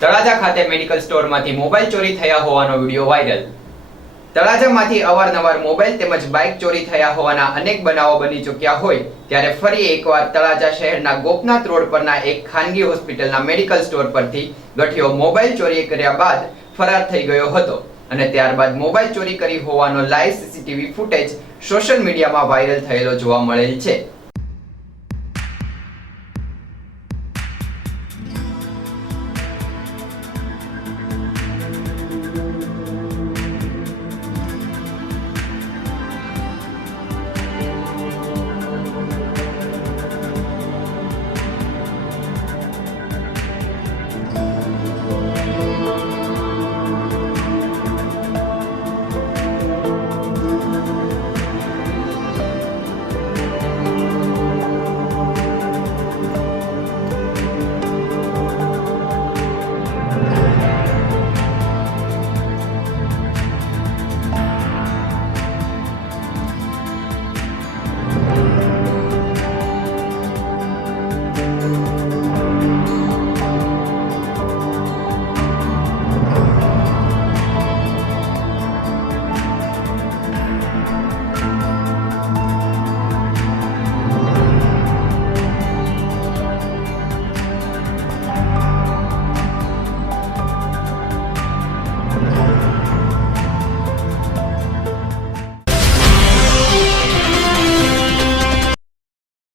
તળાજા ખાતે medical સ્ટોરમાંથી mobile ચોરી થયા હોવાનો વિડીયો વાયરલ. તળાજામાંથી અવારનવાર મોબાઈલ તેમજ બાઇક ચોરી થયા હોવાના અનેક બનાવો બની ચૂક્યા હોય ત્યારે ફરી એકવાર તળાજા શહેરના ગોપનાથ રોડ પરના એક ખાનગી હોસ્પિટલના મેડિકલ સ્ટોર પરથી ગઠિયો મોબાઈલ ચોરી કર્યા બાદ ફરાર થઈ ગયો હતો અને ત્યારબાદ મોબાઈલ ચોરી કરી હોવાનો લાઈવ સીસીટીવી ફૂટેજ સોશિયલ મીડિયામાં વાયરલ થયેલો જોવા મળેલ છે.